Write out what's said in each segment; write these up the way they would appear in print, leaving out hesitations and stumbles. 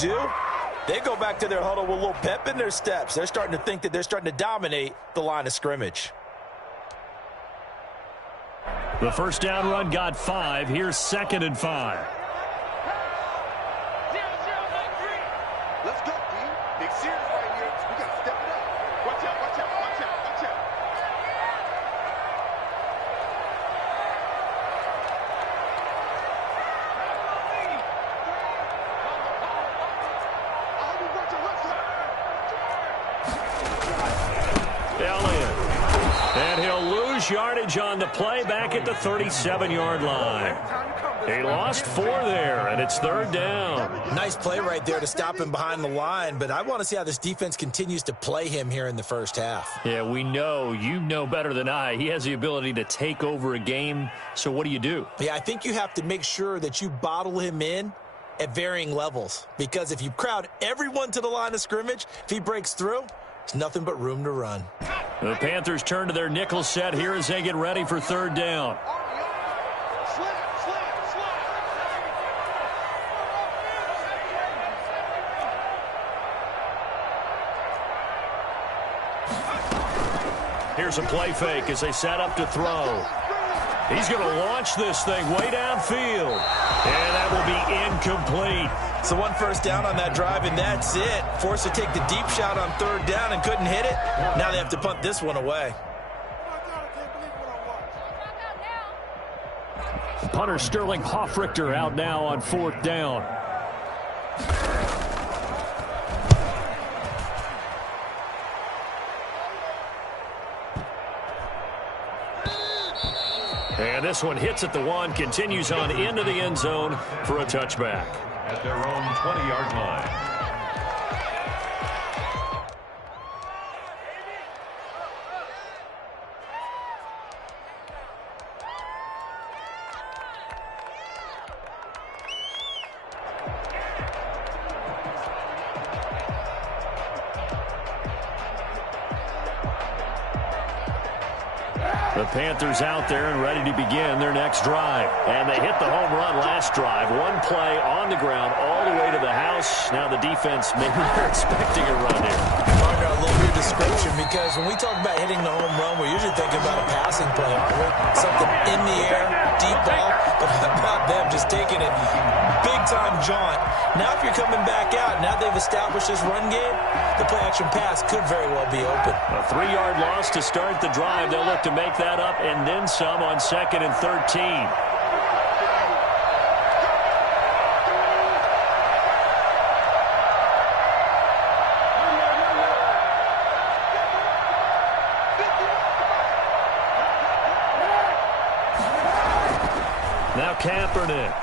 do? They go back to their huddle with a little pep in their steps. They're starting to think that they're starting to dominate the line of scrimmage. The first down run got 5. Here's 2nd and 5. Let's go, D. Big series right here. We got to step it up. Watch out, watch out, watch out, watch out. And he'll lose yardage on the play back at the 37-yard line. He lost 4 there, and it's 3rd down. Nice play right there to stop him behind the line, but I want to see how this defense continues to play him here in the first half. Yeah, we know. You know better than I. He has the ability to take over a game, so what do? Yeah, I think you have to make sure that you bottle him in at varying levels, because if you crowd everyone to the line of scrimmage, if he breaks through, there's nothing but room to run. The Panthers turn to their nickel set here as they get ready for 3rd down. Here's a play fake as they set up to throw. He's going to launch this thing way downfield. And that will be incomplete. So 1 first down on that drive, and that's it. Forced to take the deep shot on 3rd down and couldn't hit it. Now they have to punt this one away. Punter Sterling Hoffrichter out now on 4th down. And this one hits at the 1, continues on into the end zone for a touchback. At their own 20-yard line. The Panthers out there and ready to begin their next drive. And they hit the home run last drive. 1 play on the ground all the way to the house. Now the defense, maybe they're expecting a run here. Partner, I love your description, because when we talk about hitting the home run, we're usually thinking about a passing play, aren't we? Something in the air, deep ball. But how about them just taking it big-time jaunt? Now if you're coming back out, now they've established this run game, the play-action pass could very well be open. A 3-yard loss to start the drive. They'll look to make that up and then some on 2nd and 13. Now Kaepernick.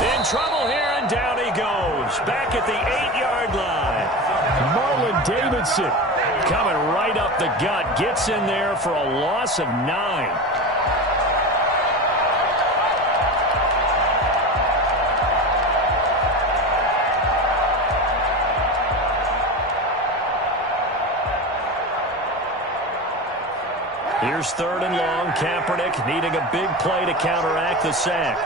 In trouble here, and down he goes. Back at the 8-yard line. Marlon Davidson coming right up the gut. Gets in there for a loss of 9. Here's 3rd and long. Kaepernick needing a big play to counteract the sack.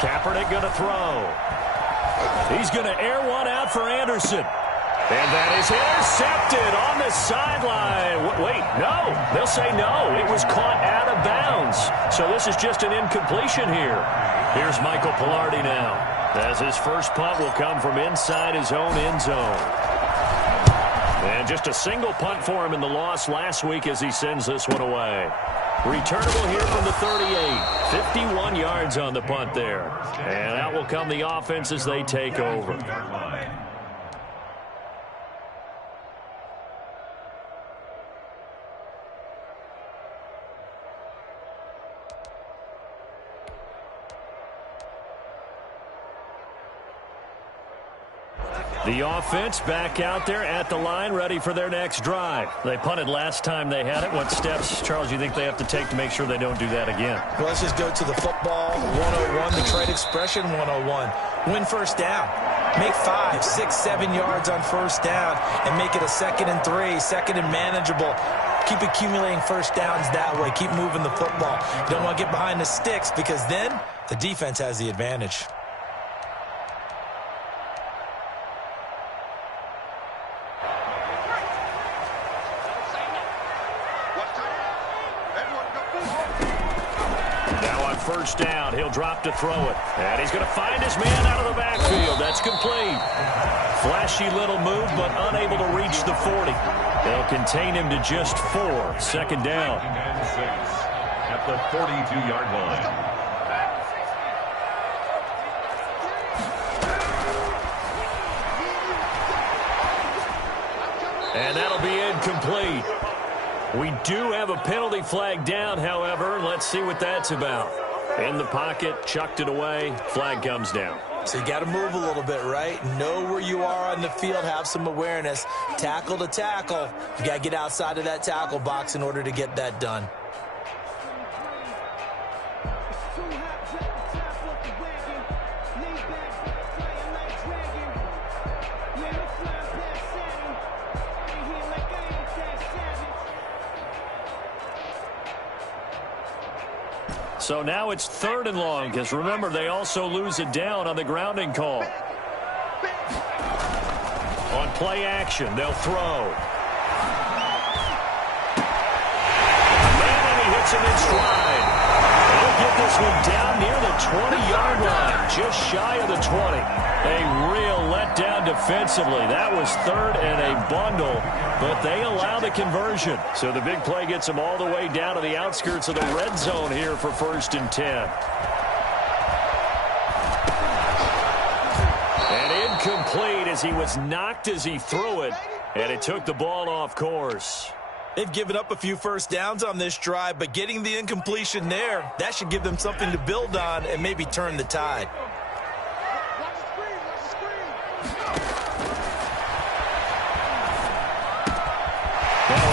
Kaepernick going to throw. He's going to air one out for Anderson. And that is intercepted on the sideline. Wait, no. They'll say no. It was caught out of bounds. So this is just an incompletion here. Here's Michael Pilardi now, as his first punt will come from inside his own end zone. And just a single punt for him in the loss last week as he sends this one away. Returnable here from the 38. 51 yards on the punt there. And out will come the offense as they take over. The offense back out there at the line, ready for their next drive. They punted last time they had it. What steps, Charles, you think they have to take to make sure they don't do that again? Well, let's just go to the football 101, the trade expression 101. Win first down. Make 5, 6, 7 yards on first down and make it a 2nd and 3, 2nd and manageable. keep accumulating first downs that way. Keep moving the football. You don't want to get behind the sticks because then the defense has the advantage. First down, he'll drop to throw it. And he's going to find his man out of the backfield. That's complete. Flashy little move, but unable to reach the 40. They'll contain him to just 4. Second down. And 6 at the 42-yard line. And that'll be incomplete. We do have a penalty flag down, however. Let's see what that's about. In the pocket, chucked it away, flag comes down. So you got to move a little bit, right? Know where you are on the field, have some awareness. Tackle to tackle. You got to get outside of that tackle box in order to get that done. So now it's 3rd and long, because remember, they also lose it down on the grounding call. On play action, they'll throw. And he hits him in stride. They'll get this one down near the 20-yard line, just shy of the 20. A real letdown defensively. That was 3rd and a bundle, but they allow the conversion. So the big play gets them all the way down to the outskirts of the red zone here for 1st and 10. And incomplete as he was knocked as he threw it, and it took the ball off course. They've given up a few first downs on this drive, but getting the incompletion there, that should give them something to build on and maybe turn the tide.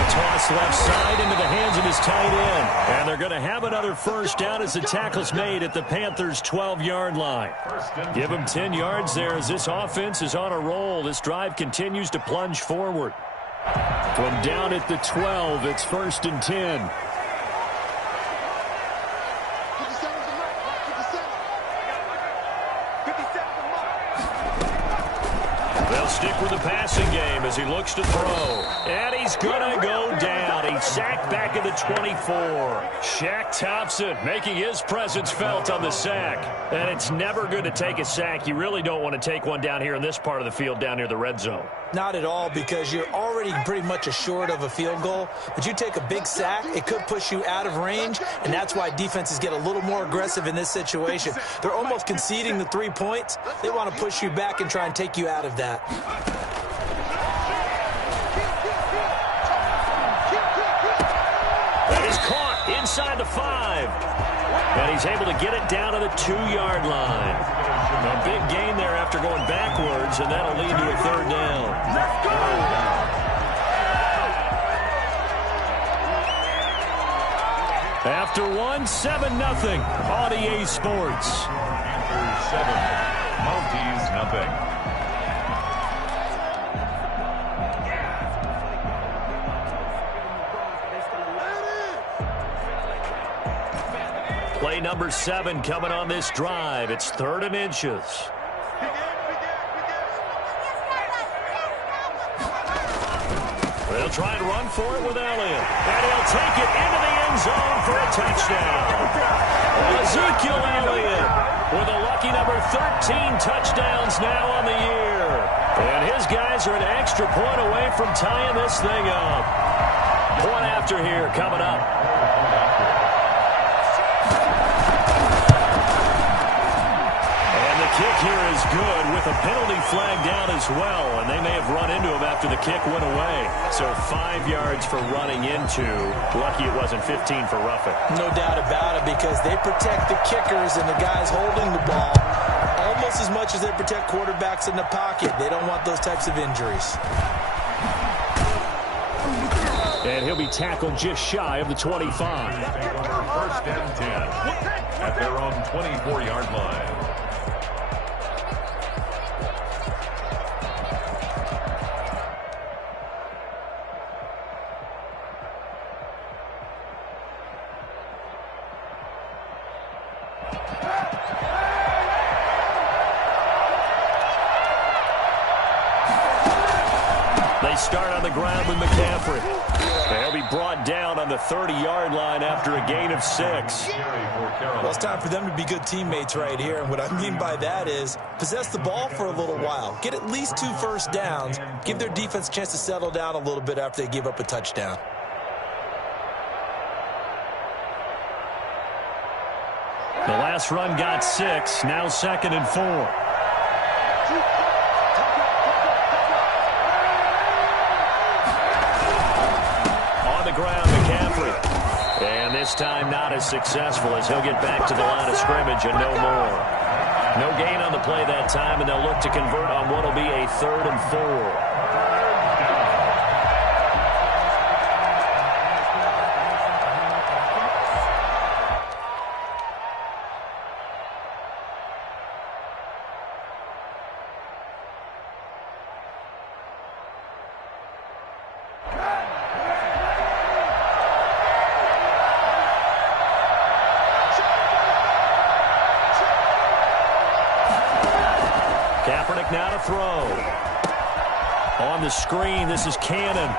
Toss left side into the hands of his tight end. And they're going to have another first down as the tackle's made at the Panthers' 12-yard line. Give them 10 yards there as this offense is on a roll. This drive continues to plunge forward. From down at the 12, it's 1st and 10. Stick with the passing game as he looks to throw. And he's going to go down. He's sacked back at the 24. Shaq Thompson making his presence felt on the sack. And it's never good to take a sack. You really don't want to take one down here in this part of the field down near the red zone. Not at all, because you're already pretty much assured of a field goal. But you take a big sack, it could push you out of range, and that's why defenses get a little more aggressive in this situation. They're almost conceding the 3 points. They want to push you back and try and take you out of that. That is caught inside the 5. And he's able to get it down to the 2-yard line. A big gain there after going backwards, and that'll lead to a 3rd down. After 7-0 on EA Sports. Panthers 7, Mounties nothing. Play number 7 coming on this drive. It's 3rd and inches. They'll try and run for it with Elliott. And he'll take it into the end zone for a touchdown. Ezekiel Elliott with a lucky number 13 touchdowns now on the year. And his guys are an extra point away from tying this thing up. Point after here coming up. Kick here is good with a penalty flag down as well, and they may have run into him after the kick went away. So 5 yards for running into. Lucky it wasn't 15 for roughing. No doubt about it, because they protect the kickers and the guys holding the ball almost as much as they protect quarterbacks in the pocket. They don't want those types of injuries. And he'll be tackled just shy of the 25. 1st and 10 at their own 24-yard line. start on the ground with McCaffrey. They'll be brought down on the 30-yard line after a gain of 6. Well, it's time for them to be good teammates right here. And what I mean by that is possess the ball for a little while. Get at least 2 first downs. Give their defense a chance to settle down a little bit after they give up a touchdown. The last run got 6. Now 2nd and 4. On the ground, McCaffrey. And this time not as successful as he'll get back to the line of scrimmage and no more. No gain on the play that time, and they'll look to convert on what will be a 3rd and 4. Kaepernick now to throw. On the screen, this is Cannon.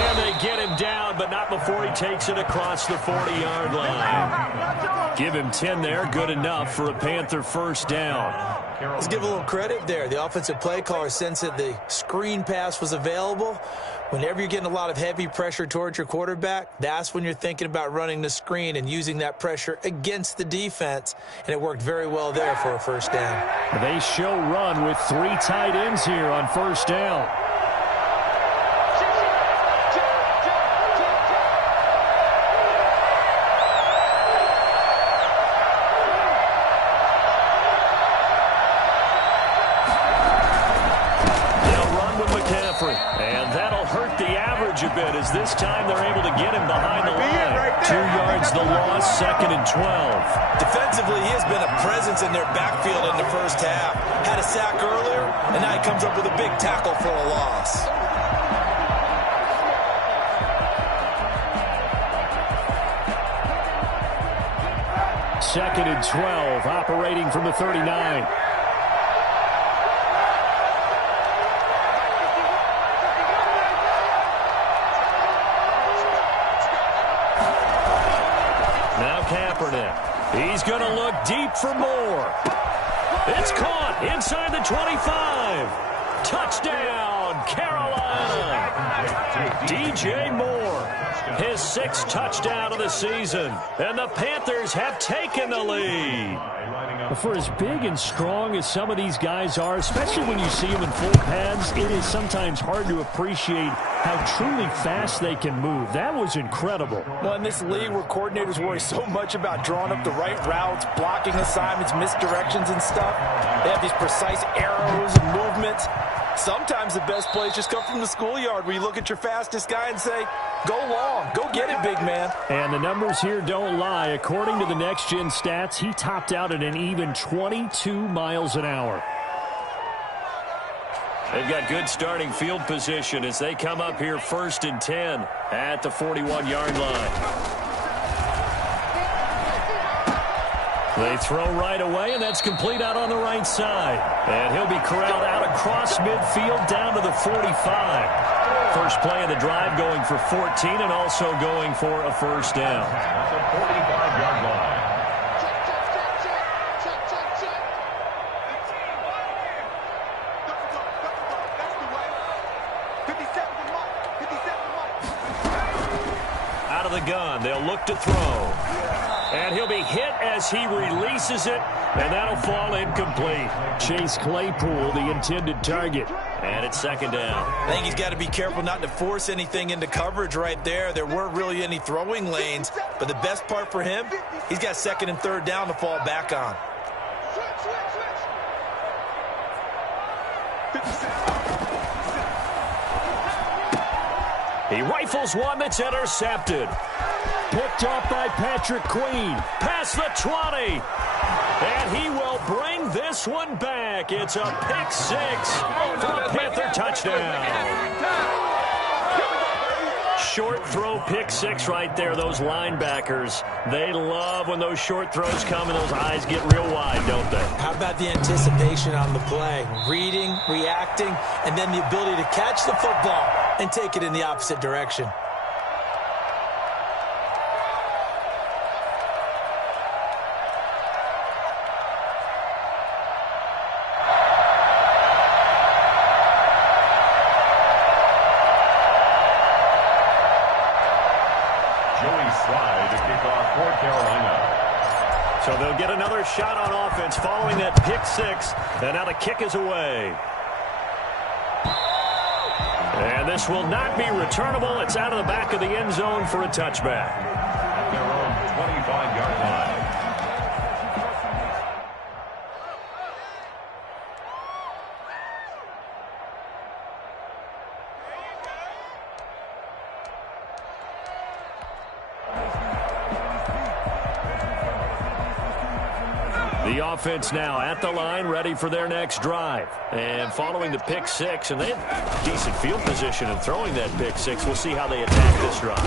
And they get him down, but not before he takes it across the 40-yard line. Give him 10 there, good enough for a Panther first down. Let's give a little credit there. The offensive play caller sensed that the screen pass was available. Whenever you're getting a lot of heavy pressure towards your quarterback, that's when you're thinking about running the screen and using that pressure against the defense. And it worked very well there for a first down. They show run with 3 tight ends here on first down. And that'll hurt the average a bit as this time they're able to get him behind the line. 2 yards the loss, 2nd and 12. Defensively, he has been a presence in their backfield in the first half. Had a sack earlier, and now he comes up with a big tackle for a loss. Second and 12, operating from the 39. He's going to look deep for more. It's caught inside the 25. Touchdown, Carolina. DJ Moore, his 6th touchdown of the season. And the Panthers have taken the lead. For as big and strong as some of these guys are, especially when you see them in full pads, it is sometimes hard to appreciate how truly fast they can move. That was incredible. Well, in this league where coordinators worry so much about drawing up the right routes, blocking assignments, misdirections and stuff, they have these precise arrows and movements. Sometimes the best plays just come from the schoolyard where you look at your fastest guy and say, go long, go get it, big man. And the numbers here don't lie. According to the Next Gen stats, he topped out at an even 22 miles an hour. They've got good starting field position as they come up here 1st and 10 at the 41-yard line. They throw right away, and that's complete out on the right side. And he'll be corralled out across midfield down to the 45. First play of the drive going for 14 and also going for a first down. At the 45-yard line. Out of the gun, they'll look to throw. And he'll be hit as he releases it, and that'll fall incomplete. Chase Claypool, the intended target. And it's 2nd down. I think he's got to be careful not to force anything into coverage right there. There weren't really any throwing lanes, but the best part for him, he's got 2nd and 3rd down to fall back on. He rifles one that's intercepted. Picked off by Patrick Queen. Past the 20. And he will bring this one back. It's a pick 6 for a Panther touchdown. short throw pick six right there. Those linebackers, they love when those short throws come and those eyes get real wide, don't they? How about the anticipation on the play? Reading, reacting, and then the ability to catch the football and take it in the opposite direction. So they'll get another shot on offense following that pick six. And now the kick is away. And this will not be returnable. It's out of the back of the end zone for a touchback. At their own 25-yard line. The offense now at the line, ready for their next drive. And following the pick six, and they have decent field position in throwing that pick six. We'll see how they attack this drive.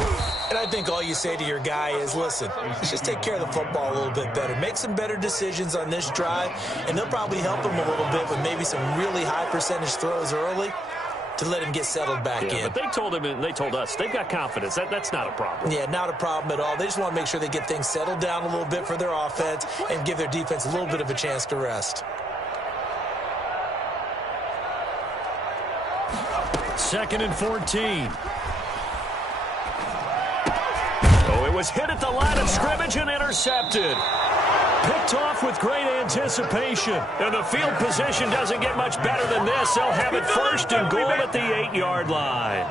And I think all you say to your guy is, listen, let's just take care of the football a little bit better. Make some better decisions on this drive, and they'll probably help him a little bit with maybe some really high percentage throws early to let him get settled back in. But they told him and they told us they've got confidence. That's not a problem. Yeah, not a problem at all. They just want to make sure they get things settled down a little bit for their offense and give their defense a little bit of a chance to rest. Second and 14. Oh, it was hit at the line of scrimmage and intercepted. Picked off with great anticipation. And the field position doesn't get much better than this. They'll have it first and goal at the 8-yard line.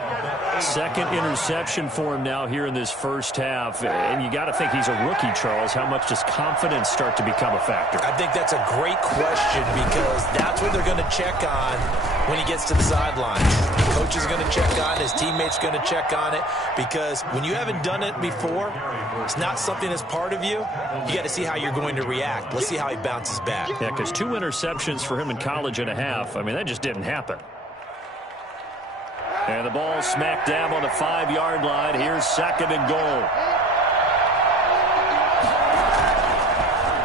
Second interception for him now here in this first half. And you got to think he's a rookie, Charles. How much does confidence start to become a factor? I think that's a great question because that's what they're going to check on when he gets to the sidelines. The coach is going to check on it. His teammates going to check on it because when you haven't done it before, it's not something that's part of you. You got to see how you're going to react. Let's see how he bounces back. Yeah, because 2 interceptions for him in college and a half. I mean, that just didn't happen. And the ball smack dab on the 5-yard line. Here's second and goal.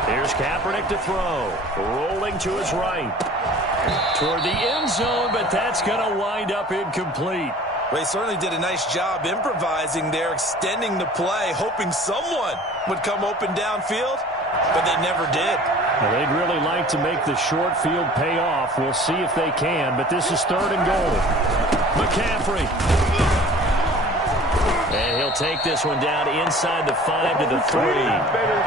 Here's Kaepernick to throw. Rolling to his right. Toward the end zone, but that's going to wind up incomplete. Well, he certainly did a nice job improvising there, extending the play, hoping someone would come open downfield, but they never did. Well, they'd really like to make the short field pay off. We'll see if they can, but this is third and goal. McCaffrey. And he'll take this one down inside the 5 to the 3.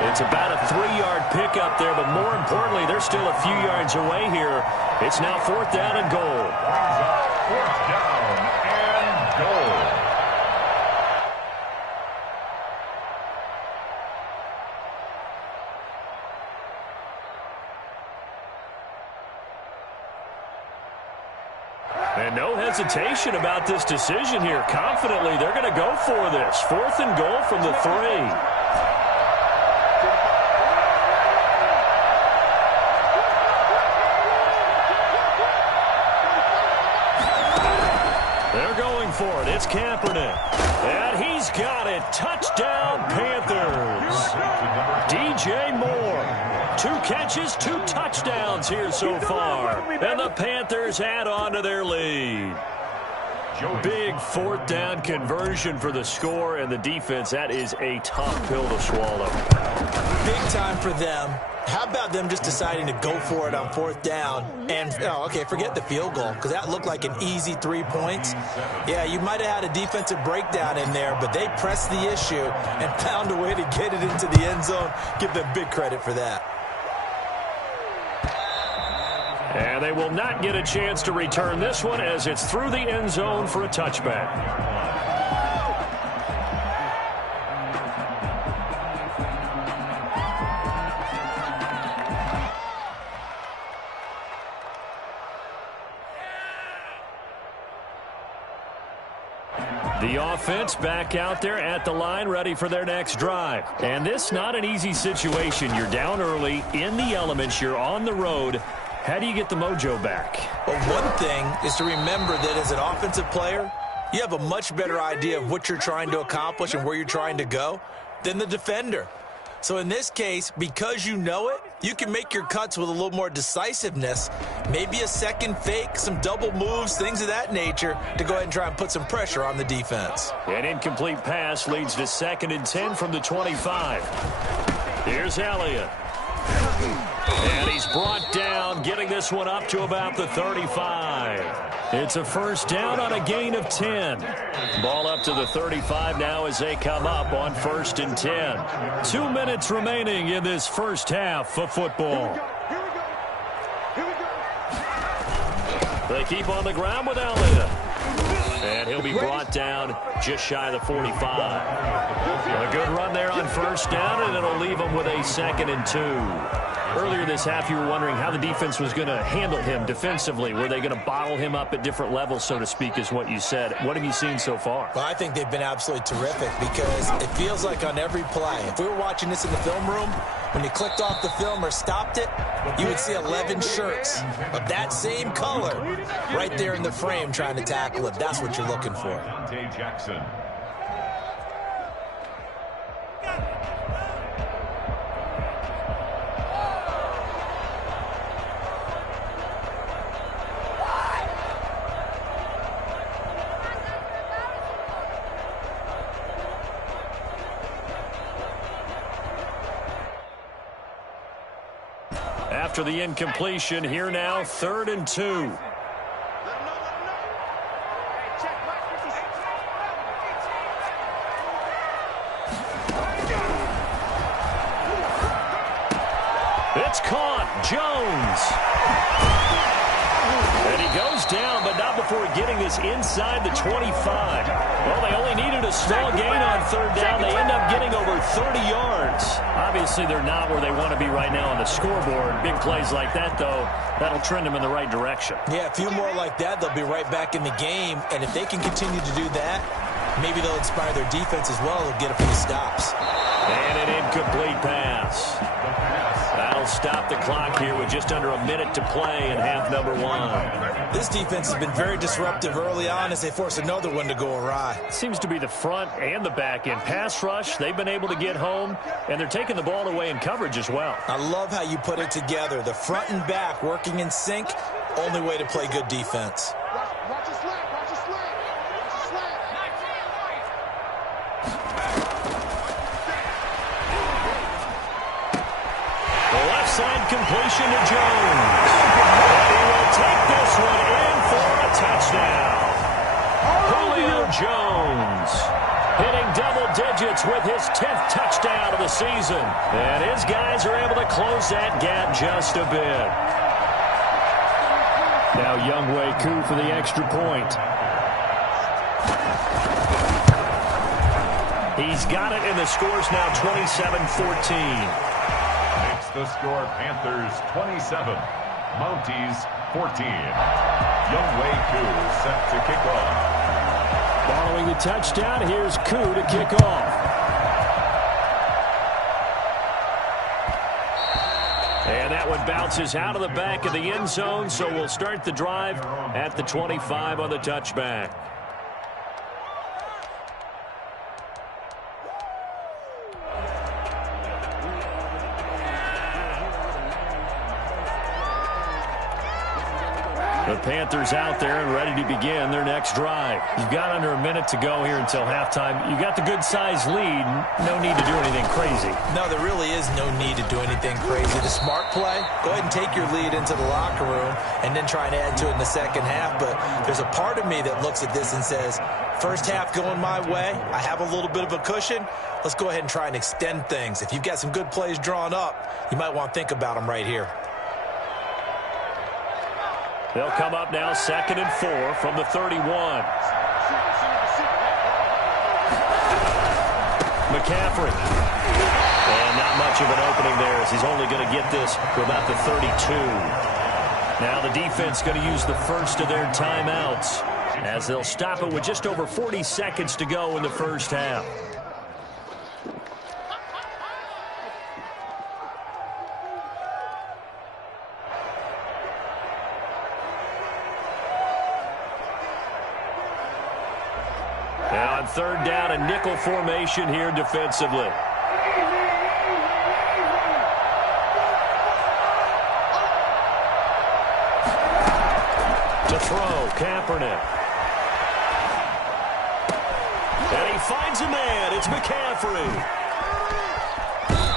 It's about a 3-yard pickup there, but more importantly, they're still a few yards away here. It's now fourth down and goal. Fourth down and goal. And no hesitation about this decision here. Confidently, they're going to go for this. Fourth and goal from the 3. They're going for it. It's Kaepernick. And he's got it. Touchdown, Panthers. DJ Moore. 2 catches, 2 touchdowns here so far. And the Panthers add on to their lead. Big fourth down conversion for the score, and the defense, that is a tough pill to swallow. Big time for them. How about them just deciding to go for it on fourth down? And, forget the field goal, because that looked like an easy 3 points. Yeah, you might have had a defensive breakdown in there, but they pressed the issue and found a way to get it into the end zone. Give them big credit for that. And they will not get a chance to return this one as it's through the end zone for a touchback. The offense back out there at the line, ready for their next drive. And this not an easy situation. You're down early, in the elements, you're on the road. How do you get the mojo back? Well, one thing is to remember that as an offensive player, you have a much better idea of what you're trying to accomplish and where you're trying to go than the defender. So in this case, because you know it, you can make your cuts with a little more decisiveness, maybe a second fake, some double moves, things of that nature, to go ahead and try and put some pressure on the defense. An incomplete pass leads to 2nd and 10 from the 25. Here's Elliott. And he's brought down, getting this one up to about the 35. It's a first down on a gain of 10. Ball up to the 35 now as they come up on 1st and 10. 2 minutes remaining in this first half of football. They keep on the ground with Elliott. And he'll be brought down just shy of the 45. A good run there on 1st down, and it'll leave him with a 2nd and 2. Earlier this half, you were wondering how the defense was going to handle him defensively. Were they going to bottle him up at different levels, so to speak, is what you said. What have you seen so far? Well, I think they've been absolutely terrific because it feels like on every play, if we were watching this in the film room, when you clicked off the film or stopped it, you would see 11 shirts of that same color right there in the frame trying to tackle it. That's what you're looking for. Jackson. After the incompletion, here now, 3rd and 2. It's caught. Jones. And he goes down, but not before getting this inside the 25. Well, they only needed a small gain on 3rd down. They end up getting over 30 yards. Obviously, they're not where they want to be right now on the scoreboard. Big plays like that, though, that'll trend them in the right direction. Yeah, a few more like that, they'll be right back in the game. And if they can continue to do that, maybe they'll inspire their defense as well. They'll get a few stops. And an incomplete pass. That'll stop the clock here with just under a minute to play in half number 1. This defense has been very disruptive early on as they force another one to go awry. Seems to be the front and the back end. Pass rush, they've been able to get home, and they're taking the ball away in coverage as well. I love how you put it together. The front and back working in sync, only way to play good defense. Watch your slant, watch your slant. Watch your slant. Left side completion to Jones. And he will take this one in for a touchdown. Julio Jones hitting double digits with his 10th touchdown of the season. And his guys are able to close that gap just a bit. Now Younghoe Koo for the extra point. He's got it, and the score's now 27-14. The score, Panthers 27, Mounties 14. Younghoe Koo set to kick off. Following the touchdown, here's Koo to kick off. And that one bounces out of the back of the end zone, so we'll start the drive at the 25 on the touchback. The Panthers out there and ready to begin their next drive. You've got under a minute to go here until halftime. You got the good-sized lead. No need to do anything crazy. No, there really is no need to do anything crazy. The smart play, go ahead and take your lead into the locker room and then try and add to it in the second half. But there's a part of me that looks at this and says, first half going my way, I have a little bit of a cushion. Let's go ahead and try and extend things. If you've got some good plays drawn up, you might want to think about them right here. They'll come up now 2nd and 4 from the 31. McCaffrey. And not much of an opening there as he's only going to get this to about the 32. Now the defense going to use the first of their timeouts as they'll stop it with just over 40 seconds to go in the first half. third down, a nickel formation here defensively. To throw, Kaepernick. And he finds a man. It's McCaffrey.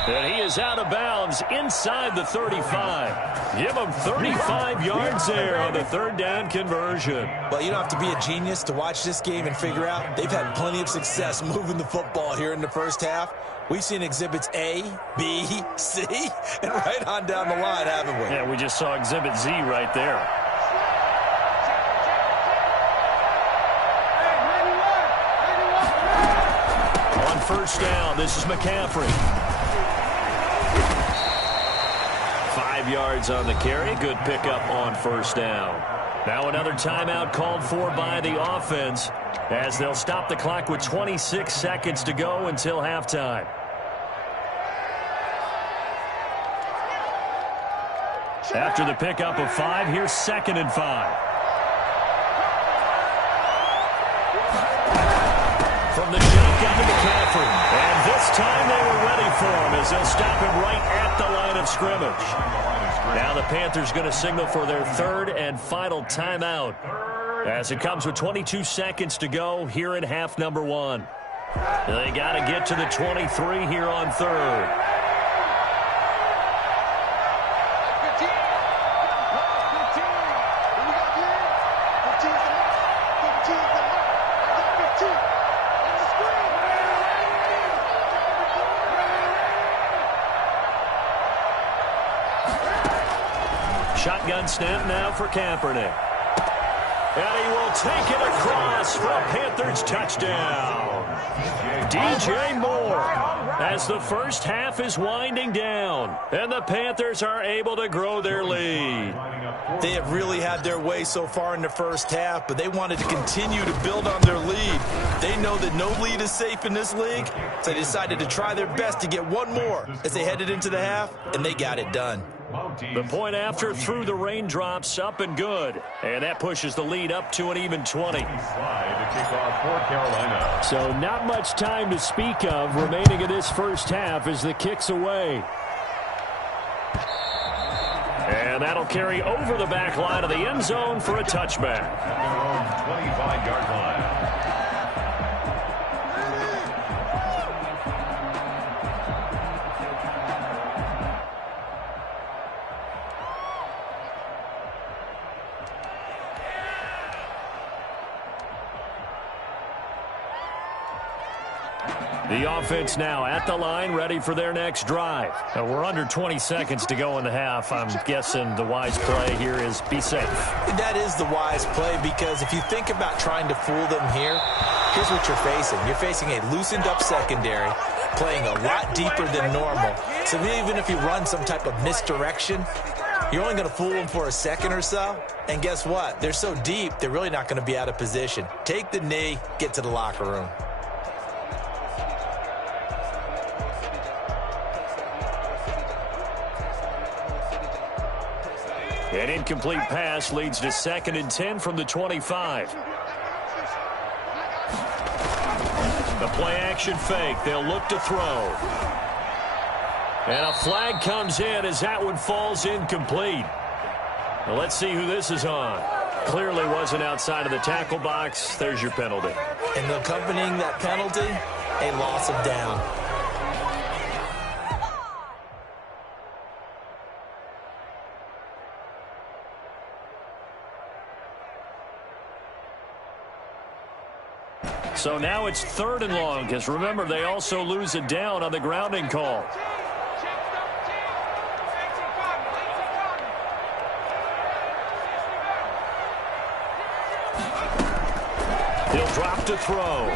And he is out of bounds inside the 35. Give him 35 yards there on the third down conversion. Well, you don't have to be a genius to watch this game and figure out they've had plenty of success moving the football here in the first half. We've seen exhibits A, B, C, and right on down the line, haven't we? Yeah, we just saw exhibit Z right there. On first down, this is McCaffrey. 5 yards on the carry. Good pickup on first down. Now another timeout called for by the offense as they'll stop the clock with 26 seconds to go until halftime. After the pickup of 5, here's 2nd and 5. From the shotgun to McCaffrey. And this time they were ready for him as they'll stop him right at the line of scrimmage. Now the Panthers going to signal for their third and final timeout as it comes with 22 seconds to go here in half number 1. They got to get to the 23 here on third. Shotgun snap now for Kaepernick. And he will take it across for a Panthers touchdown. DJ Moore as the first half is winding down. And the Panthers are able to grow their lead. They have really had their way so far in the first half, but they wanted to continue to build on their lead. They know that no lead is safe in this league, so they decided to try their best to get one more as they headed into the half, and they got it done. The point after through the raindrops, up and good. And that pushes the lead up to an even 20. So not much time to speak of remaining in this first half as the kick's away. And that'll carry over the back line of the end zone for a touchback. 25-yard line. The offense now at the line, ready for their next drive. Now we're under 20 seconds to go in the half. I'm guessing the wise play here is be safe. That is the wise play, because if you think about trying to fool them here, here's what you're facing. You're facing a loosened up secondary, playing a lot deeper than normal. So even if you run some type of misdirection, you're only going to fool them for a second or so. And guess what? They're so deep, they're really not going to be out of position. Take the knee, get to the locker room. An incomplete pass leads to 2nd and 10 from the 25. The play-action fake. They'll look to throw. And a flag comes in as that one falls incomplete. Now let's see who this is on. Clearly wasn't outside of the tackle box. There's your penalty. And accompanying that penalty, a loss of down. So now it's 3rd and long, because remember, they also lose it down on the grounding call. He'll drop to throw.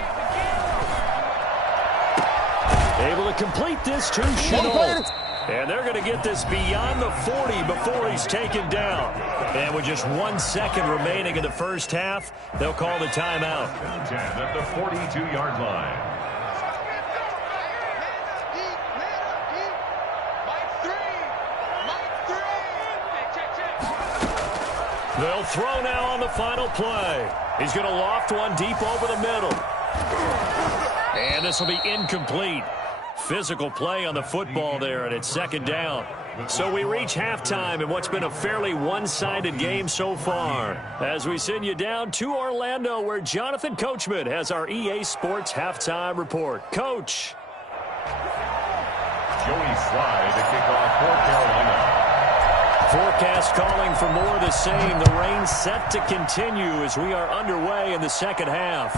Able to complete this to Shenault. And they're going to get this beyond the 40 before he's taken down. And with just 1 second remaining in the first half, they'll call the timeout. At the 42-yard line. They'll throw now on the final play. He's going to loft one deep over the middle. And this will be incomplete. Physical play on the football there, and it's second down. So we reach halftime in what's been a fairly one-sided game so far. As we send you down to Orlando, where Jonathan Coachman has our EA Sports halftime report. Coach. Joey Slye to kick off for Carolina. Forecast calling for more of the same. The rain set to continue as we are underway in the second half.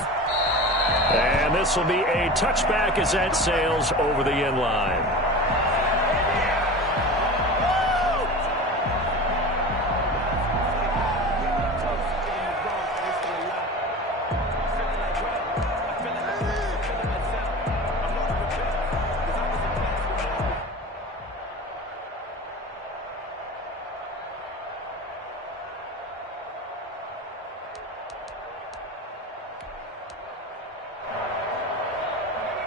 And this will be a touchback as that sails over the end line.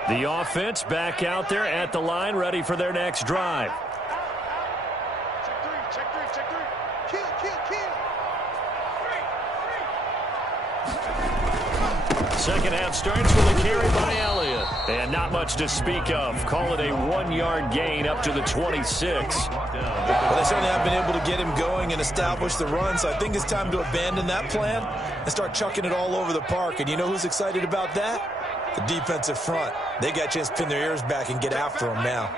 The offense back out there at the line, ready for their next drive. Check three. Kill. Second half starts with a carry by Elliott. And not much to speak of. Call it a 1-yard gain up to the 26. Well, they certainly have been able to get him going and establish the run, so I think it's time to abandon that plan and start chucking it all over the park. And you know who's excited about that? The defensive front. They got a chance to pin their ears back and get after him now.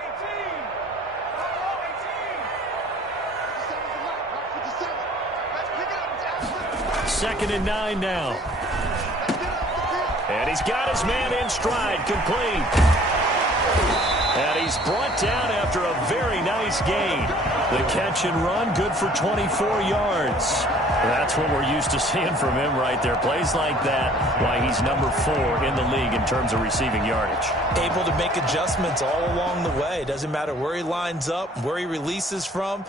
Second and 9 now. And he's got his man in stride, complete. And he's brought down after a very nice gain. The catch and run, good for 24 yards. That's what we're used to seeing from him right there. Plays like that, why he's number 4 in the league in terms of receiving yardage. Able to make adjustments all along the way. Doesn't matter where he lines up, where he releases from.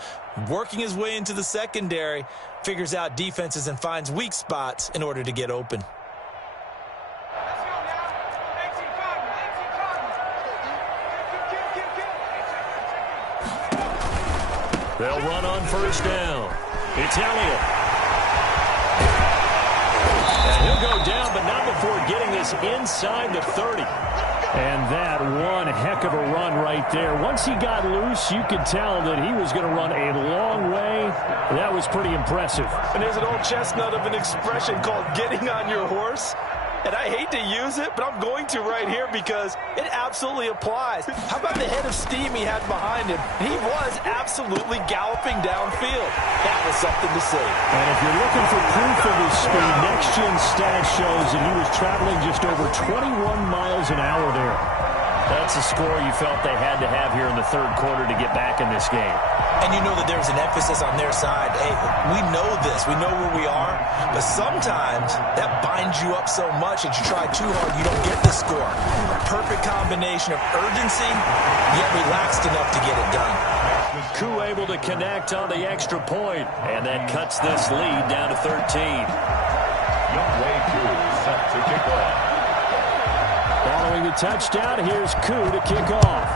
Working his way into the secondary, figures out defenses and finds weak spots in order to get open. They'll run on first down. It's Elliott. And he'll go down, but not before getting this inside the 30. And that one heck of a run right there. Once he got loose, you could tell that he was going to run a long way. That was pretty impressive. And there's an old chestnut of an expression called getting on your horse. And I hate to use it, but I'm going to right here because it absolutely applies. How about the head of steam he had behind him? He was absolutely galloping downfield. That was something to see. And if you're looking for proof of his speed, Next Gen Stats shows that he was traveling just over 21 miles an hour there. That's a score you felt they had to have here in the third quarter to get back in this game. And you know that there's an emphasis on their side. Hey, we know this. We know where we are. But sometimes that binds you up so much that you try too hard, you don't get the score. A perfect combination of urgency, yet relaxed enough to get it done. Koo able to connect on the extra point, and that cuts this lead down to 13. Youngway Koo set to kick off. Following the touchdown, here's Koo to kick off.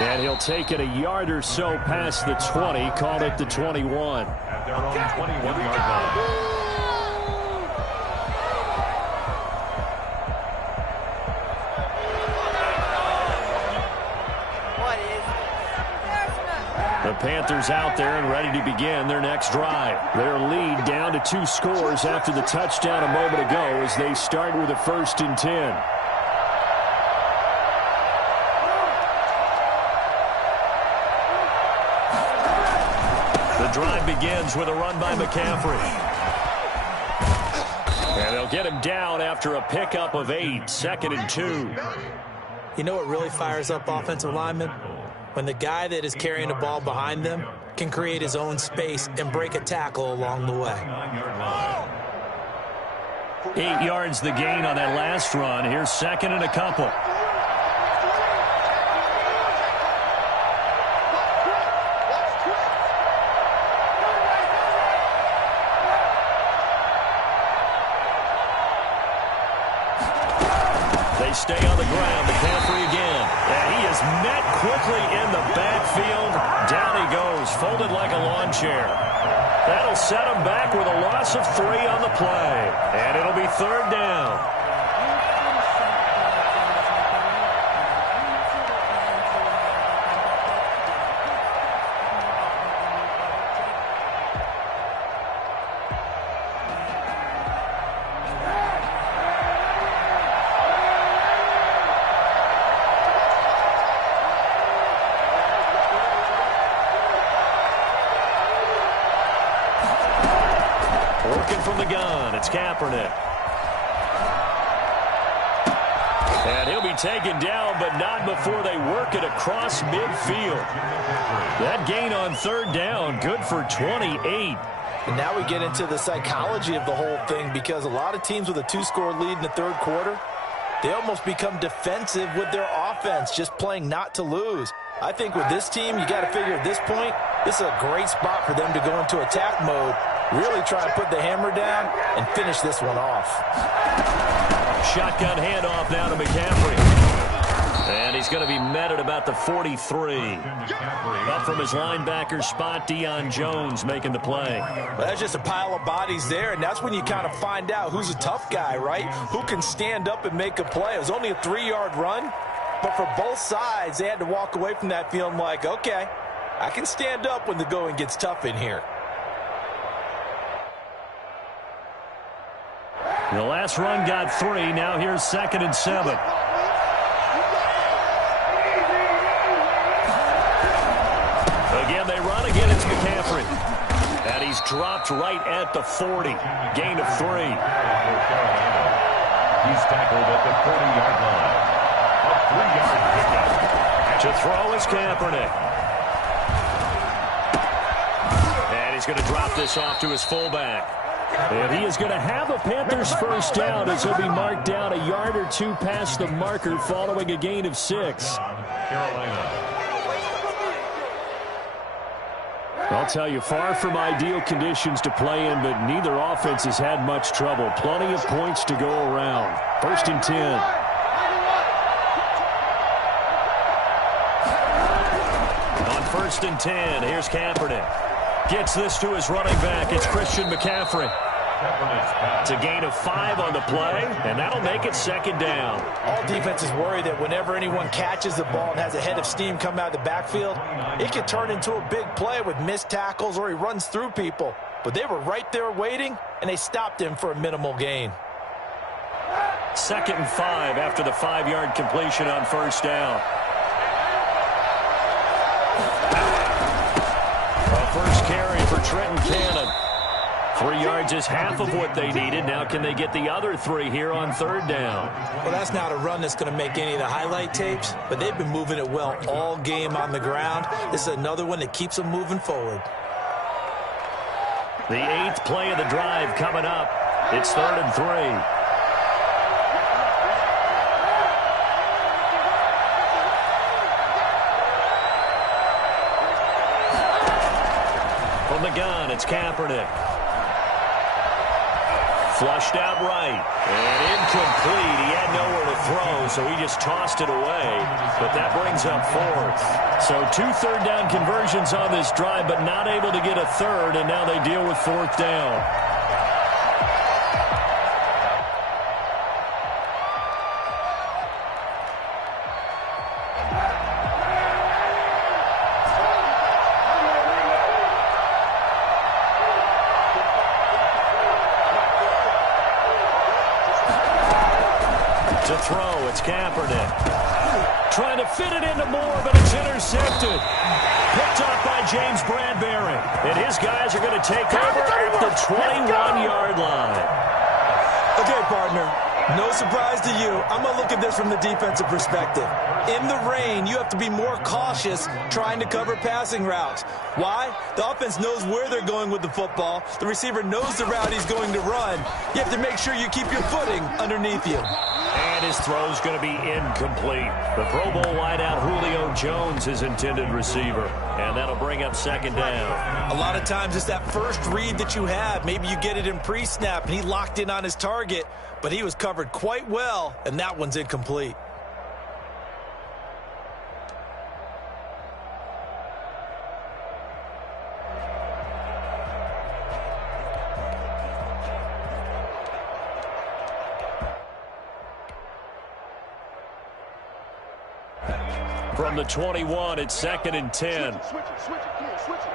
And he'll take it a yard or so past the 20, call it the 21. At their own 21-yard line. The Panthers out there and ready to begin their next drive. Their lead down to 2 scores after the touchdown a moment ago as they start with a 1st and 10. The drive begins with a run by McCaffrey. And they'll get him down after a pickup of 8, 2nd and 2. You know what really fires up offensive linemen? When the guy that is carrying the ball behind them can create his own space and break a tackle along the way. 8 yards the gain on that last run. Here's 2nd and a couple. They stay on the ground. McCaffrey again. And he is met quickly in the backfield. Down he goes, folded like a lawn chair. That'll set them back with a loss of 3 on the play. And it'll be 3rd down. Working from the gun, it's Kaepernick. And he'll be taken down, but not before they work it across midfield. That gain on 3rd down, good for 28. And now we get into the psychology of the whole thing, because a lot of teams with a 2-score lead in the 3rd quarter, they almost become defensive with their offense, just playing not to lose. I think with this team, you got to figure at this point, this is a great spot for them to go into attack mode, really try and put the hammer down and finish this one off. Shotgun handoff now to McCaffrey. And he's going to be met at about the 43. Up from his linebacker spot, Deion Jones making the play. Well, that's just a pile of bodies there, and that's when you kind of find out who's a tough guy, right? Who can stand up and make a play. It was only a 3-yard run, but for both sides, they had to walk away from that feeling like, okay, I can stand up when the going gets tough in here. The last run got 3. Now here's 2nd and 7. Again, they run. Again, it's McCaffrey. And he's dropped right at the 40. Gain of 3. He's tackled at the 40-yard line. A 3-yard pickup. To throw is Kaepernick. And he's going to drop this off to his fullback. And he is going to have a Panthers first down as he'll be marked down a yard or 2 past the marker following a gain of 6. Carolina. I'll tell you, far from ideal conditions to play in, but neither offense has had much trouble. Plenty of points to go around. 1st and 10. On 1st and 10, here's Kaepernick. Gets this to his running back. It's Christian McCaffrey. It's a gain of 5 on the play, and that'll make it 2nd down. All defenses worry that whenever anyone catches the ball and has a head of steam come out of the backfield, it could turn into a big play with missed tackles or he runs through people. But they were right there waiting, and they stopped him for a minimal gain. 2nd and 5 after the 5-yard completion on 1st down. First carry for Trenton Cannon. 3 yards is half of what they needed. Now can they get the other 3 here on 3rd down? Well, that's not a run that's going to make any of the highlight tapes, but they've been moving it well all game on the ground. This is another one that keeps them moving forward. The 8th play of the drive coming up. It's 3rd and 3. From the gun, it's Kaepernick. Flushed out right. And incomplete. He had nowhere to throw, so he just tossed it away. But that brings up 4th. So 2 3rd down conversions on this drive, but not able to get a 3rd, and now they deal with 4th down. To throw, it's Kaepernick. Trying to fit it into Moore, but it's intercepted. Picked up by James Bradbury. And his guys are going to take over at the 21-yard line. Okay, partner, no surprise to you. I'm going to look at this from the defensive perspective. In the rain, you have to be more cautious trying to cover passing routes. Why? The offense knows where they're going with the football. The receiver knows the route he's going to run. You have to make sure you keep your footing underneath you. And his throw's going to be incomplete. The Pro Bowl wideout Julio Jones, his intended receiver. And that'll bring up 2nd down. A lot of times it's that first read that you have. Maybe you get it in pre-snap, and he locked in on his target, but he was covered quite well, and that one's incomplete. From the 21, it's 2nd and 10. Switch it, kid, switch it.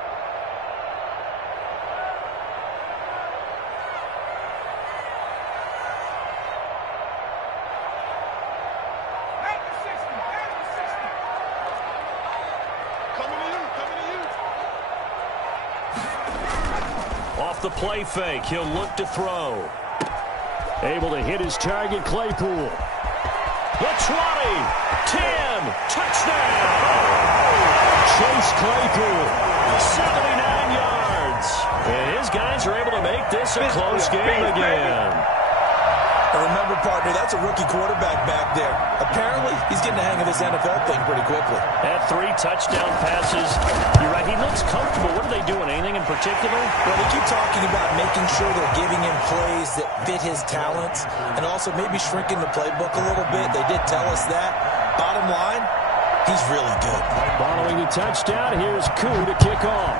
Off the play fake, he'll look to throw. Able to hit his target, Claypool. The 20, 10, touchdown! Chase Claypool, 79 yards. And his guys are able to make this a close game again. And remember, partner, that's a rookie quarterback back there. Apparently, he's getting the hang of this NFL thing pretty quickly. Had 3 touchdown passes. You're right, he looks comfortable. What are they doing? Anything in particular? Well, they keep talking about making sure they're giving him plays that fit his talents and also maybe shrinking the playbook a little bit. They did tell us that. Bottom line, he's really good. Following the touchdown, here's Koo to kick off.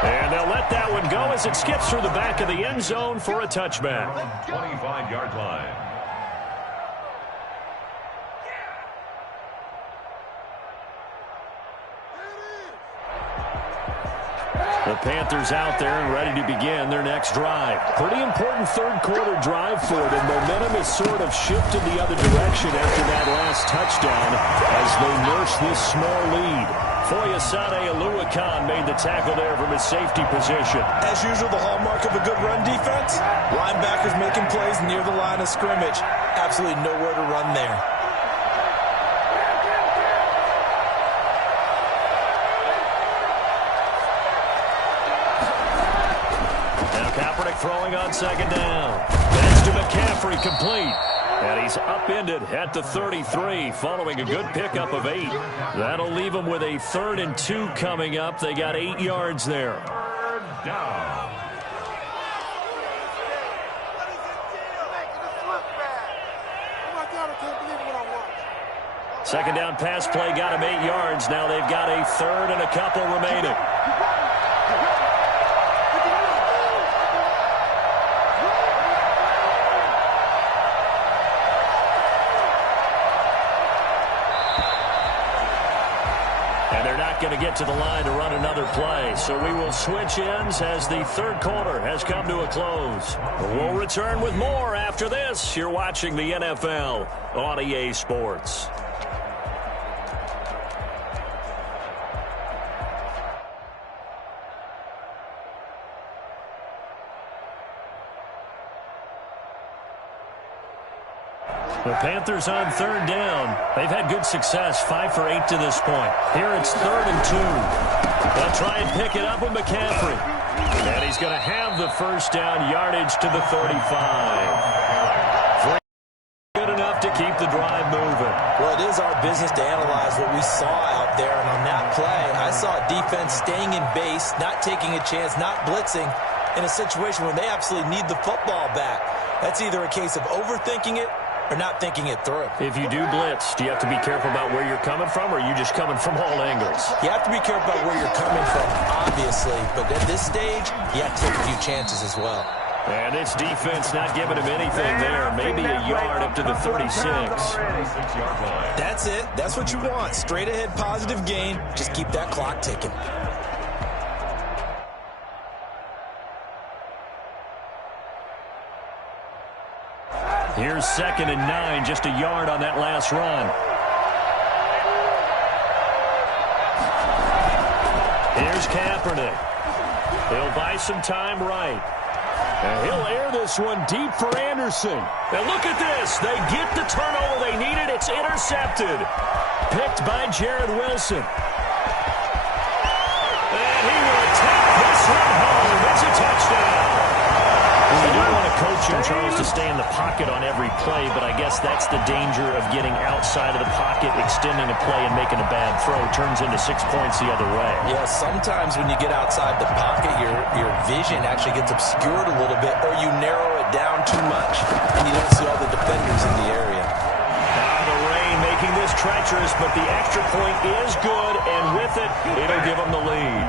And they'll let that one go as it skips through the back of the end zone for a touchback. 25-yard line. The Panthers out there and ready to begin their next drive. Pretty important third-quarter drive for them. Momentum has sort of shifted the other direction after that last touchdown as they nurse this small lead. Foyesade Oluwakan made the tackle there from his safety position. As usual, the hallmark of a good run defense, linebackers making plays near the line of scrimmage. Absolutely nowhere to run there. Throwing on 2nd down. That's to McCaffrey, complete. And he's upended at the 33 following a good pickup of 8. That'll leave him with a 3rd and 2 coming up. They got 8 yards there. Third down. Second down pass play got him 8 yards. Now they've got a 3rd and a couple remaining. Going to get to the line to run another play. So we will switch ends as the third quarter has come to a close. We'll return with more after this. You're watching the NFL on EA Sports. The Panthers on 3rd down. They've had good success, 5 for 8 to this point. Here it's 3rd and 2. They'll try and pick it up with McCaffrey. And he's going to have the first down yardage to the 35. Good enough to keep the drive moving. Well, it is our business to analyze what we saw out there. And on that play, I saw a defense staying in base, not taking a chance, not blitzing in a situation where they absolutely need the football back. That's either a case of overthinking it or not thinking it through. If you do blitz, do you have to be careful about where you're coming from, or are you just coming from all angles? You have to be careful about where you're coming from, obviously. But at this stage, you have to take a few chances as well. And this defense not giving him anything there. Maybe a yard up to the 36. That's it. That's what you want. Straight ahead positive gain. Just keep that clock ticking. Here's 2nd and 9, just a yard on that last run. Here's Kaepernick. He'll buy some time right. And he'll air this one deep for Anderson. And look at this. They get the turnover they needed. It's intercepted. Picked by Jared Wilson. And he will take this one home. It's a touchdown. Well, you don't want to coach him, Charles, to stay in the pocket on every play, but I guess that's the danger of getting outside of the pocket, extending a play, and making a bad throw. Turns into 6 points the other way. Yeah, sometimes when you get outside the pocket, your vision actually gets obscured a little bit, or you narrow it down too much, and you don't see all the defenders in the area. Now the rain making this treacherous, but the extra point is good, and with it, it'll give them the lead.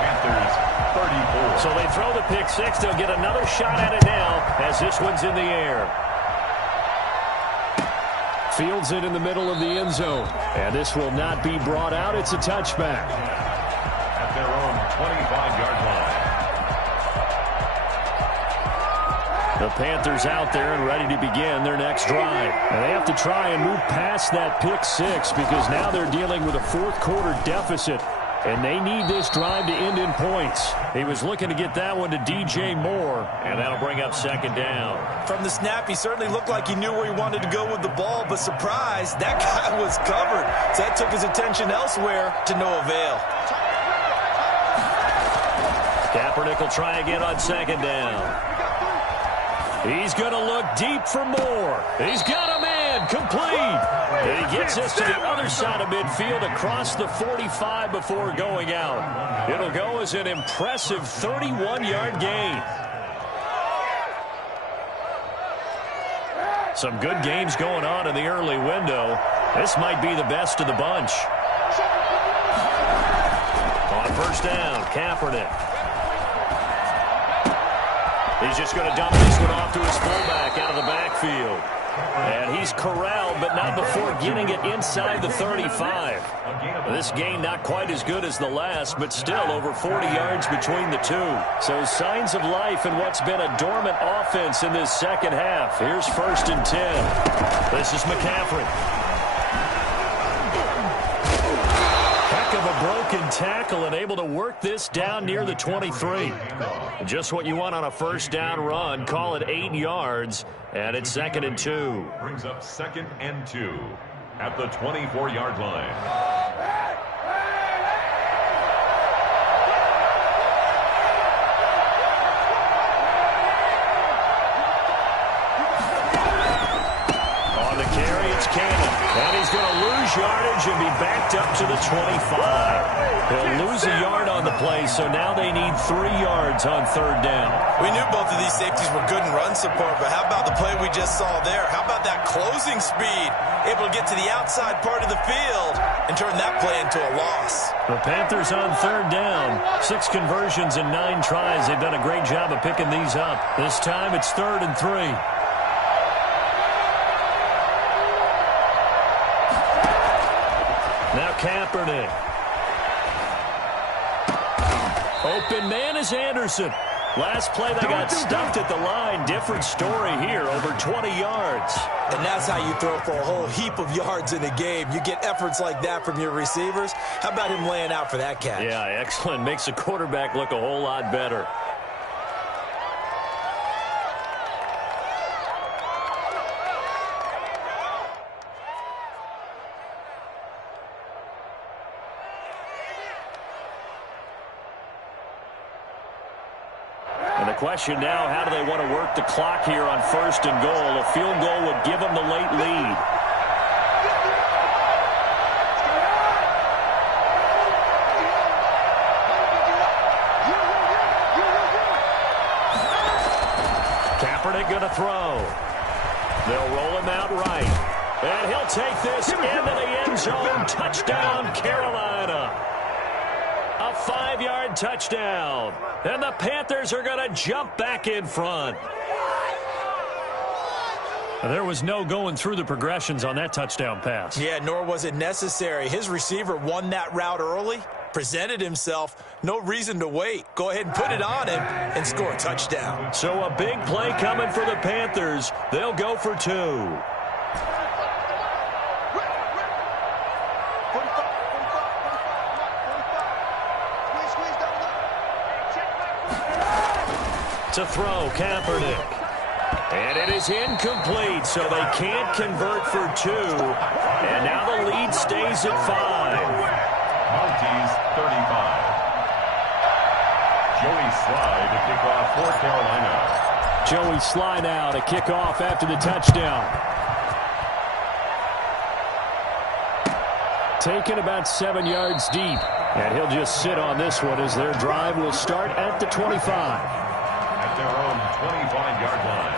Panthers 34. So they throw the pick six. They'll get another shot at it now as this one's in the air. Fields it in the middle of the end zone. And this will not be brought out. It's a touchback. At their own 25-yard line. The Panthers out there and ready to begin their next drive. And they have to try and move past that pick six because now they're dealing with a fourth-quarter deficit. And they need this drive to end in points. He was looking to get that one to DJ Moore, and that'll bring up second down. From the snap, he certainly looked like he knew where he wanted to go with the ball, but surprise, that guy was covered. So that took his attention elsewhere to no avail. Kaepernick will try again on second down. He's going to look deep for Moore. He's got a man complete. And he gets us to the other side of midfield across the 45 before going out. It'll go as an impressive 31-yard gain. Some good games going on in the early window. This might be the best of the bunch. On first down, Kaepernick. He's just going to dump this one off to his fullback out of the backfield. And he's corralled, but not before getting it inside the 35. This gain not quite as good as the last, but still over 40 yards between the two. So signs of life in what's been a dormant offense in this second half. Here's 1st and 10. This is McCaffrey. Of a broken tackle and able to work this down near the 23. Just what you want on a first down run. Call it 8 yards, and it's 2nd and 2. Brings up 2nd and 2 at the 24-yard line. On the carry, it's Cannon. And he's going to lose yardage and be backed up to the 25. He'll lose a yard on the play, so now they need 3 yards on 3rd down. We knew both of these safeties were good in run support, but how about the play we just saw there? How about that closing speed? Able to get to the outside part of the field and turn that play into a loss. The Panthers on 3rd down. 6 conversions in 9 tries. They've done a great job of picking these up. This time it's 3rd and 3. Now Kaepernick. Open man is Anderson. Last play they got stuffed at the line. Different story here, over 20 yards. And that's how you throw for a whole heap of yards in a game. You get efforts like that from your receivers. How about him laying out for that catch? Yeah, excellent. Makes the quarterback look a whole lot better. The question now, how do they want to work the clock here on 1st and goal? A field goal would give them the late lead. Kaepernick going to throw. They'll roll him out right. And he'll take this into the end zone. Touchdown, Carolina. A 5-yard touchdown. And the Panthers are going to jump back in front. There was no going through the progressions on that touchdown pass. Yeah, nor was it necessary. His receiver won that route early, presented himself. No reason to wait. Go ahead and put it on him and score a touchdown. So a big play coming for the Panthers. They'll go for 2. To throw, Kaepernick. And it is incomplete, so they can't convert for 2. And now the lead stays at 5. Monty's 35. Joey Slye to kick off for Carolina. Joey Slye now to kick off after the touchdown. Taken about 7 yards deep. And he'll just sit on this one as their drive will start at the 25. At their own 25-yard line.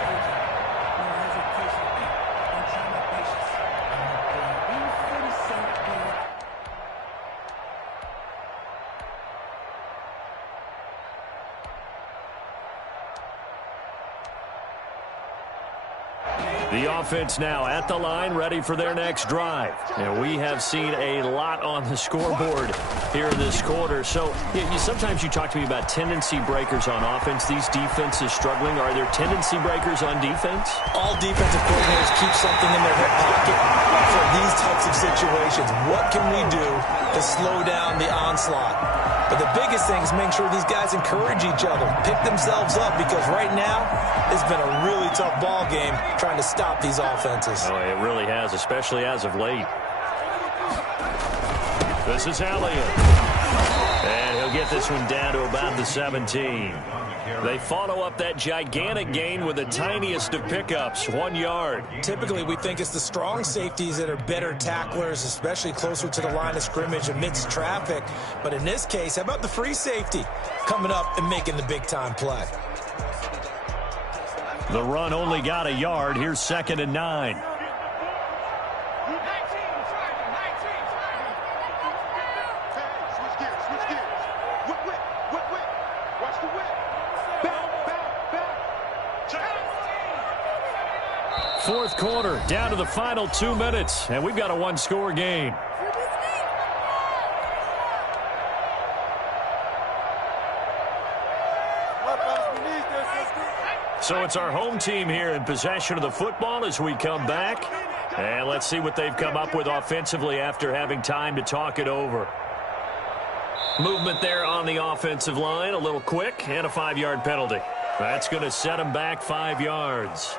The offense now at the line, ready for their next drive. And we have seen a lot on the scoreboard here in this quarter. So sometimes you talk to me about tendency breakers on offense. These defenses struggling. Are there tendency breakers on defense? All defensive coordinators keep something in their hip pocket for these types of situations. What can we do to slow down the onslaught? But the biggest thing is make sure these guys encourage each other, pick themselves up, because right now it's been a really tough ball game trying to stop these offenses. Oh, it really has, especially as of late. This is Elliott. And he'll get this one down to about the 17. They follow up that gigantic gain with the tiniest of pickups, 1 yard. Typically, we think it's the strong safeties that are better tacklers, especially closer to the line of scrimmage amidst traffic. But in this case, how about the free safety coming up and making the big-time play? The run only got a yard. Here's 2nd and 9. Fourth quarter, down to the final 2 minutes, and we've got a one-score game. So it's our home team here in possession of the football as we come back. And let's see what they've come up with offensively after having time to talk it over. Movement there on the offensive line, a little quick, and a 5-yard penalty. That's going to set them back 5 yards.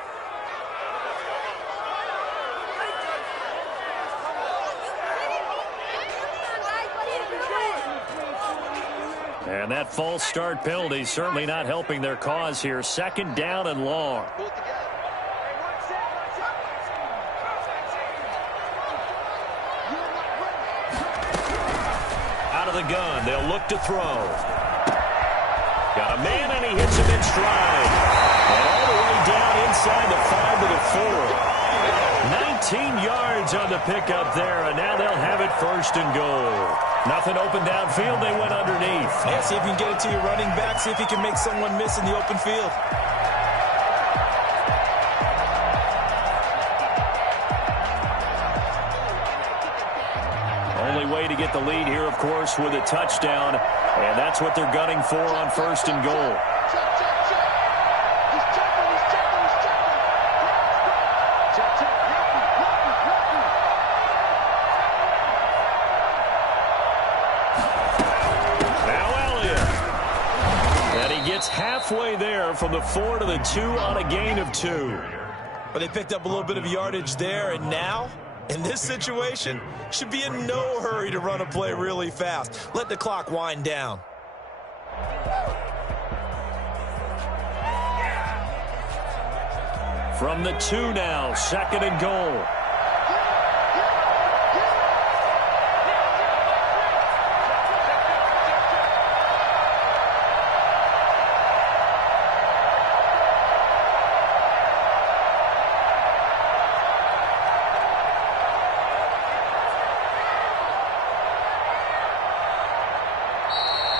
And that false start penalty certainly not helping their cause here. 2nd down and long. Out of the gun, they'll look to throw. Got a man, and he hits him in stride. And all the way down inside the 5 to the 4. 19 yards on the pickup there, and now they'll have it 1st and goal. Nothing open downfield. They went underneath. Yeah, see if you can get it to your running back. See if you can make someone miss in the open field. Only way to get the lead here, of course, with a touchdown. And that's what they're gunning for on 1st and goal. Halfway there from the 4 to the 2 on a gain of 2. But they picked up a little bit of yardage there, and now, in this situation, should be in no hurry to run a play really fast. Let the clock wind down. From the 2 now, 2nd and goal.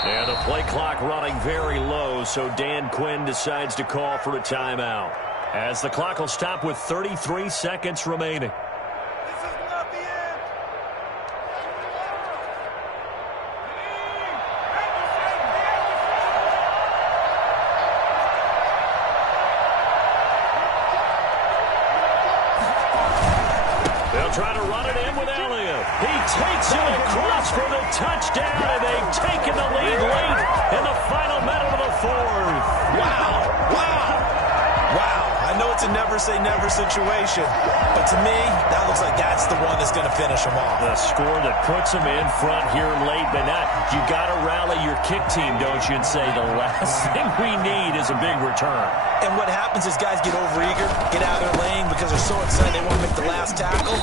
And the play clock running very low, so Dan Quinn decides to call for a timeout. As the clock will stop with 33 seconds remaining. This is not the end. They'll try to run it in with Elliott. He takes it across for the touchdown, and they've taken the lead late in the final minute of the 4th. Wow. I know it's a never-say-never situation, but to me, that looks like that's the one that's going to finish them off. The score that puts them in front here late, but not. You got to rally your kick team, don't you, and say the last thing we need is a big return. And what happens is guys get overeager, get out of their lane because they're so excited they want to make the last tackle.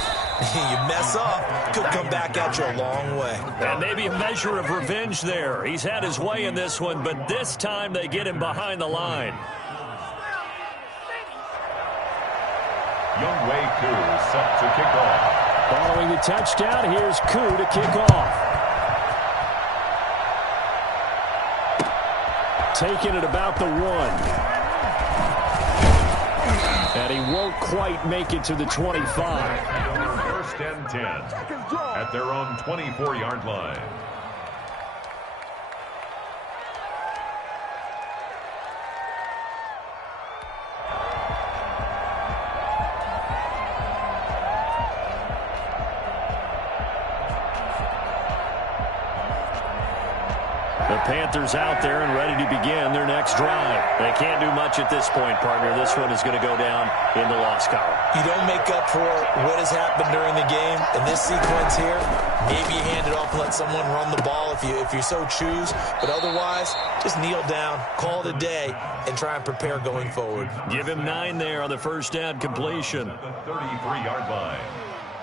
You mess up, could come back at you a long way. And maybe a measure of revenge there. He's had his way in this one, but this time they get him behind the line. Youngway Koo set to kick off. Following the touchdown, here's Koo to kick off. Taking it about the 1. And he won't quite make it to the 25. First and 10 at their own 24-yard line. The Panthers out there and ready to begin their next drive. They can't do much at this point, partner. This one is going to go down in the loss column. You don't make up for what has happened during the game. In this sequence here, maybe you hand it off and let someone run the ball if you so choose. But otherwise, just kneel down, call it a day, and try and prepare going forward. Give him 9 there on the first down completion. At the 33-yard line.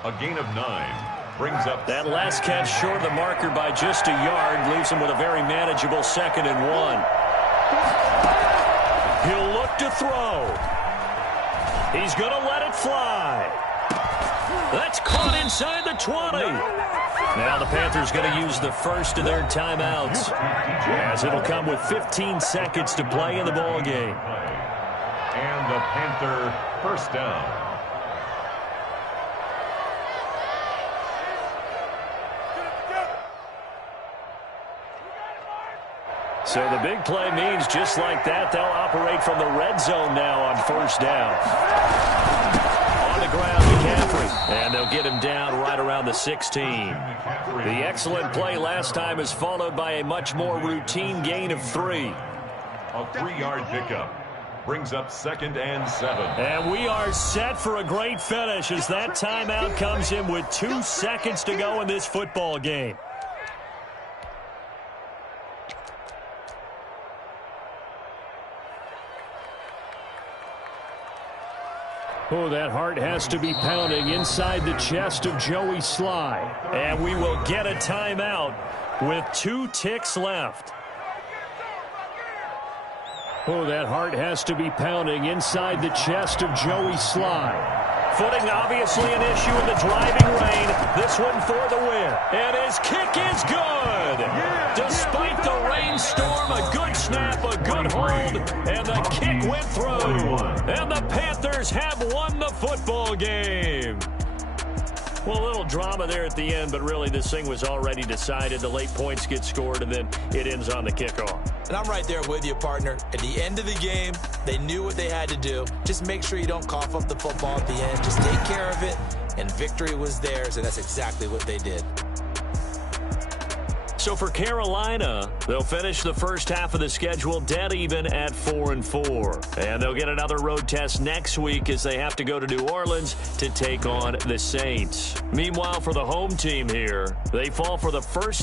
A gain of 9. Brings up that last catch short of the marker by just a yard, leaves him with a very manageable 2nd and 1. He'll look to throw. He's going to let it fly. That's caught inside the 20. Now the Panthers going to use the first of their timeouts, as it'll come with 15 seconds to play in the ball game. And the Panther first down. So the big play means just like that, they'll operate from the red zone now on first down. On the ground, McCaffrey. And they'll get him down right around the 16. The excellent play last time is followed by a much more routine gain of 3. A 3-yard pickup. Brings up 2nd and 7. And we are set for a great finish as that timeout comes in with 2 seconds to go in this football game. Oh, that heart has to be pounding inside the chest of Joey Sly. And we will get a timeout with 2 ticks left. Oh, that heart has to be pounding inside the chest of Joey Sly. Footing obviously an issue in the driving rain. This one for the win. And his kick is good. Despite the rainstorm, a good snap, a good hold, and the kick went through. And the Panthers have won the football game. Well, a little drama there at the end, but really this thing was already decided. The late points get scored, and then it ends on the kickoff. And I'm right there with you, partner. At the end of the game, they knew what they had to do. Just make sure you don't cough up the football at the end. Just take care of it, and victory was theirs, and that's exactly what they did. So for Carolina, they'll finish the first half of the schedule dead even at 4-4. And they'll get another road test next week as they have to go to New Orleans to take on the Saints. Meanwhile, for the home team here, they fall for the first